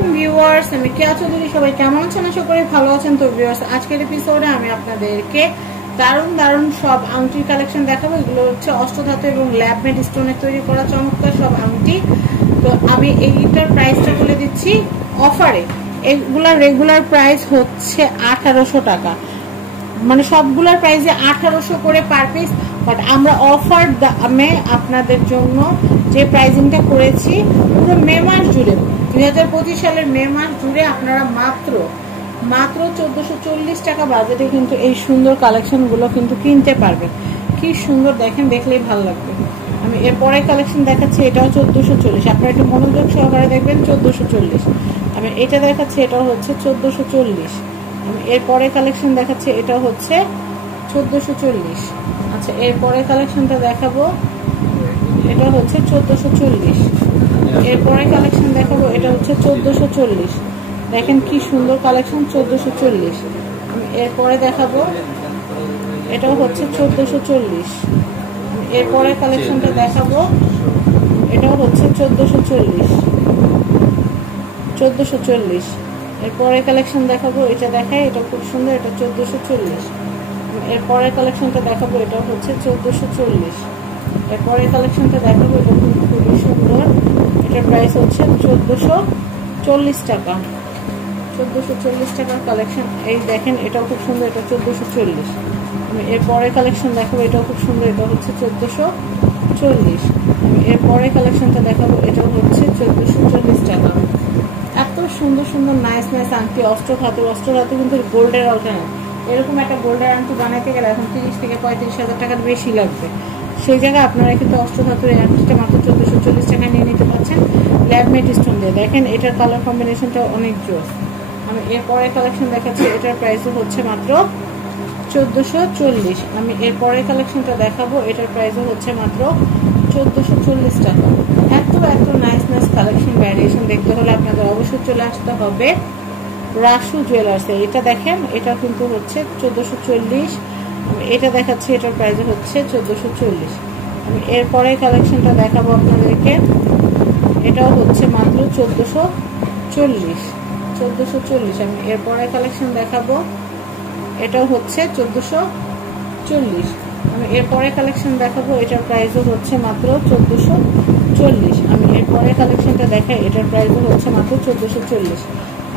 আলাইকুম ভিউয়ার্স, আমি কেয়া চৌধুরী। সবাই কেমন আছেন? আশা করি ভালো আছেন। তো ভিউয়ার্স, আজকের এপিসোডে আমি আপনাদেরকে দারুণ দারুণ সব আংটির কালেকশন দেখাবো। এগুলো হচ্ছে অষ্টধাতু এবং ল্যাব মেড স্টোনের তৈরি করা চমৎকার সব আংটি। তো আমি এইটার প্রাইসটা বলে দিচ্ছি অফারে। এগুলার রেগুলার প্রাইস হচ্ছে 1800 টাকা, মানে সবগুলোর প্রাইসে 1800 করে পার পিস। বাট আমরা অফার দামে আপনাদের জন্য যে প্রাইজিংটা করেছি পুরো মে মাস জুড়ে, 2025 সালের মে মাস জুড়ে আপনারা মাত্র 1440 টাকা বাজেটে কিন্তু এই সুন্দর কালেকশনগুলো কিন্তু কিনতে পারবেন। কি সুন্দর দেখেন, দেখলেই ভালো লাগবে। আমি এরপরে কালেকশন দেখাচ্ছি, এটাও 1440। আপনারা একটু মনোযোগ সহকারে দেখবেন। 1440। আমি এটা দেখাচ্ছি, এটাও হচ্ছে 1440। আমি এরপরে কালেকশন দেখাচ্ছি, এটা হচ্ছে 1440। আচ্ছা, এরপরে কালেকশনটা দেখাবো, এটা হচ্ছে 1440। এরপরে কালেকশন দেখাবো, এটা হচ্ছে 1440। দেখেন কি সুন্দর কালেকশন, 1440। আমি এরপরে দেখাবো, এটাও হচ্ছে 1440। এরপরে কালেকশনটা দেখাবো, এটাও হচ্ছে 1440। এরপরে কালেকশন দেখাবো, এটা দেখায়, এটা খুব সুন্দর, এটা 1440। এরপরে কালেকশনটা দেখাবো, এটা হচ্ছে 1440। এরপরে কালেকশনটা দেখাবো, এটা খুবই সুন্দর, এটার প্রাইস হচ্ছে 1440 টাকা। 1440 টাকার কালেকশন। এই দেখেন, এটাও খুব সুন্দর, এটা 1440। আমি এরপরে কালেকশন দেখাবো, এটাও খুব সুন্দর, এটা হচ্ছে 1440। আমি এরপরে কালেকশনটা দেখাবো, এটাও হচ্ছে 1440 টাকা। এত সুন্দর সুন্দর নাইস নাইস আংটি, অষ্টধাতু কিন্তু গোল্ডের অল্টারনেট। এরকম একটা গোল্ডের আংটি বানাইতে গেলে এখন 30 থেকে 35,000 টাকার বেশি লাগবে। সেই জায়গায় আপনারা কিন্তু অষ্টধাতুর এই আংটিটা মাত্র 1440 টাকায় নিয়ে নিতে পারছেন ল্যাব মেড স্টোন দিয়ে। দেখেন, এটার কালার কম্বিনেশনটা অনেক জোর। আমি এরপরে কালেকশন দেখাচ্ছি, এটার প্রাইসও হচ্ছে মাত্র 1440। আমি এরপরে কালেকশনটা দেখাবো, এটার প্রাইসও হচ্ছে মাত্র 1440 টাকা। এত এত নাইস নাইস কালেকশন ভ্যারিয়েশন দেখতে হলে আপনাদের অবশ্যই চলে আসতে হবে রাসু জুয়েলার্সে। এটা দেখেন, এটা কিন্তু হচ্ছে 1440। এটা দেখাচ্ছি, এটার প্রাইস হচ্ছে 1440। আমি এরপরে কালেকশনটা দেখাবো আপনাদেরকে, এটাও হচ্ছে মাত্র 1440। আমি এরপরে কালেকশন দেখাবো, এটাও হচ্ছে 1440। আমি এরপরে কালেকশন দেখাবো, এটার প্রাইসও হচ্ছে মাত্র 1440। আমি এরপরে কালেকশনটা দেখাই, এটার প্রাইসও হচ্ছে মাত্র 1440।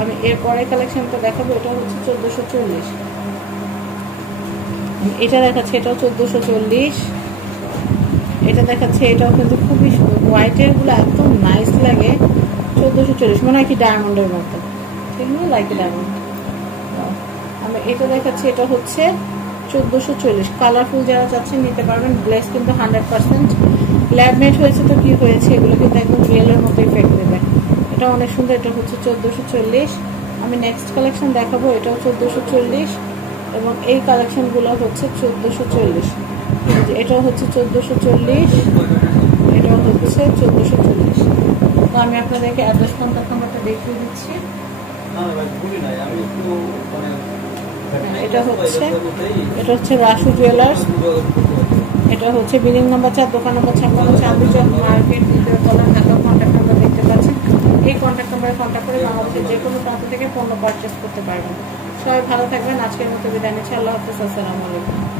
আমি এরপরে কালেকশনটা দেখাবো, এটা হচ্ছে 1440। এটা দেখাচ্ছে, এটাও 1440। এটা দেখাচ্ছে, এটাও কিন্তু খুবই হোয়াইটের গুলো এত নাইস লাগে। 1440 মনে হয় কি ডায়মন্ডের মতো, এগুলো লাগে ডায়মন্ড। আমি এটা দেখাচ্ছি, এটা হচ্ছে 1440। কালারফুল যারা চাচ্ছেন নিতে পারবেন। গ্লেস কিন্তু 100% ল্যাব মেড হয়েছে, তো কি হয়েছে, এগুলো কিন্তু একদম রিয়েলের মতো ইফেক্ট দেবে। এটা অনেক সুন্দর, এটা হচ্ছে 1440। আমি নেক্সট কালেকশন দেখাবো, এটাও 1440 এবং এই কালেকশনগুলো হচ্ছে 1440। এটাও হচ্ছে 1440, এটাও হচ্ছে 1440। তো আমি আপনাদেরকে অ্যাড্রেস কন্ট্যাক্ট নাম্বারটা দেখিয়ে দিচ্ছি। এটা হচ্ছে রাসু জুয়েলার্স। এটা হচ্ছে বিল্ডিং নাম্বার 4, দোকান নাম্বার 56, চাঁদনি চক মার্কেট, দ্বিতীয় তলা, ঢাকা। কন্ট্যাক্ট নাম্বার দেখতে পাচ্ছেন। এই কন্ট্যাক্ট নাম্বারে কন্ট্যাক্ট করে বাংলাদেশের যে কোনো প্রান্ত থেকে পণ্য পারচেস করতে পারবেন। সবাই ভালো থাকবেন। আজকের মতো বিদায় নিচ্ছি। আল্লাহ হাফেজ। আসসালামু আলাইকুম।